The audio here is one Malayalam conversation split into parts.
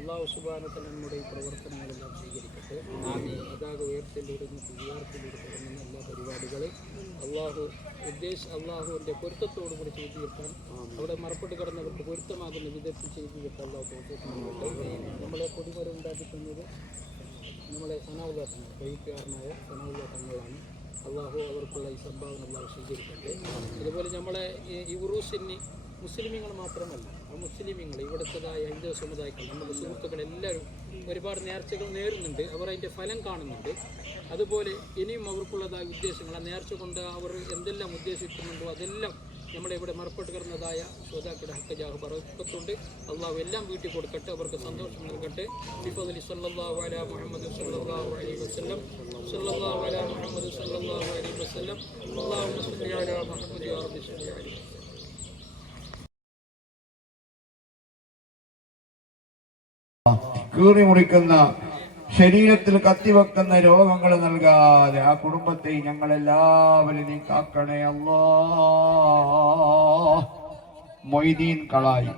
അള്ളാഹു സുബ്ഹാനഹു വ തആല നമ്മുടെ ഈ പ്രവർത്തനങ്ങളെല്ലാം സ്വീകരിക്കട്ടെ. പതാക ഉയർത്തലിലൂടെ വിദ്യാർത്ഥിയിലൂടെ തുടങ്ങുന്ന എല്ലാ പരിപാടികളും അള്ളാഹുവിൻ്റെ പൊരുത്തത്തോടുകൂടി ചെയ്തു തീർക്കാൻ, അവിടെ മറപ്പെട്ട് കിടന്നവർക്ക് പൊരുത്തമാകുന്ന വിധത്തിൽ ചെയ്തു തീർക്കാൻ അള്ളാഹു തോന്നിയിട്ടുണ്ട്. നമ്മളെ കൊടിമരം ഉണ്ടാക്കി തന്നത് നമ്മളെ സനാഉല്ലാ തങ്ങൾ, കൈക്കാരനായ സനാഉല്ലാ തങ്ങളാണ്. അള്ളാഹു അവർക്കുള്ള ഈ സംഭാവന അള്ളാഹു സ്വീകരിക്കട്ടെ. അതുപോലെ നമ്മളെ ഈ ഉറൂസിന് മുസ്ലിമീങ്ങൾ മാത്രമല്ല, ആ മുസ്ലിമീങ്ങൾ ഇവിടുത്തതായ ഹൈന്ദവ സമുദായങ്ങൾ, നമ്മുടെ സുഹൃത്തുക്കളെല്ലാവരും ഒരുപാട് നേർച്ചകൾ നേരുന്നുണ്ട്. അവർ അതിൻ്റെ ഫലം കാണുന്നുണ്ട്. അതുപോലെ ഇനിയും അവർക്കുള്ളതായ ഉദ്ദേശങ്ങൾ, ആ നേർച്ച കൊണ്ട് അവർ എന്തെല്ലാം ഉദ്ദേശിക്കുന്നുണ്ടോ അതെല്ലാം നമ്മളെ ഇവിടെ മറപ്പെട്ട് കിടന്നതായ ശ്രോതാക്കളുടെ ഹക്കജാഹ് ബറക്കത്തുണ്ട്. അള്ളാഹു എല്ലാം വീട്ടിൽ കൊടുക്കട്ടെ, അവർക്ക് സന്തോഷം നൽകട്ടെ. ബിഫദ്ലി സല്ലല്ലാഹു അലാ മുഹമ്മദ് സല്ലല്ലാഹു അലൈഹി വസല്ലം സല്ലല്ലാഹു അലാ മുഹമ്മദ് സല്ലല്ലാഹു അലൈഹി വസല്ലം അല്ലാഹുമ്മ സ്വല്ലി അലാ മുഹമ്മദ് യാ റബ്ബി സ്വല്ലി അലൈഹി. കീറി മുറിക്കുന്ന, ശരീരത്തിൽ കത്തിവെക്കുന്ന രോഗങ്ങൾ നൽകാതെ ആ കുടുംബത്തെ ഞങ്ങളെല്ലാവരും നീ കാക്കണേ അല്ലാ. മൊയ്തീൻ കളായി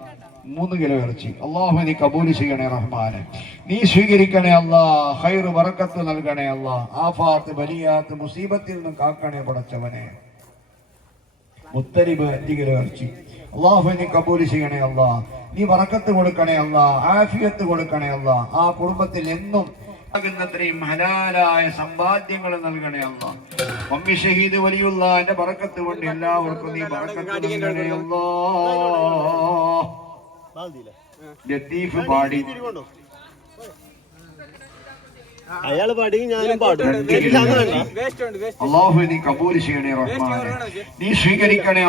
3 കിലോ ഇറച്ചി അല്ലാഹു നീ കബൂൽ ചെയ്യണേ റഹ്മാനെ, നീ സ്വീകരിക്കണേ അല്ലാ. ഖൈർ ബറക്കത്ത് നൽകണേ അല്ലാ. ആഫാത്ത് ബലിയാത്ത് മുസീബത്തിൽ നിന്നും കാക്കണേ പടച്ചവനെ. മുത്തരിബ് 5 കിലോ ഇറച്ചി അല്ലാഹു നീ കബൂൽ ചെയ്യണേ അല്ലാ. നീ ബറക്കത്ത് കൊടുക്കണേ അല്ലാ, ആഫിയത്ത് കൊടുക്കണേ അല്ലാ. ആ കുടുംബത്തിൽ എന്നും ത്രയും ഹലാലായ സമ്പാദ്യങ്ങൾ നൽകണേ അല്ലാ. മമ്മി ഷഹീദ് വലിയുള്ളാന്റെ ബറക്കത്ത് കൊണ്ട് എല്ലാവർക്കും നീ ബറക്കത്ത് നൽകണേ അല്ലാ. ലത്തീഫ് പാടി, അയാള് പാടി ഞാനും പാടും. അല്ലാഹു നീ കബൂൽ ചെയ്യണേ റഹ്മാനെ, നീ സ്വീകരിക്കണേ.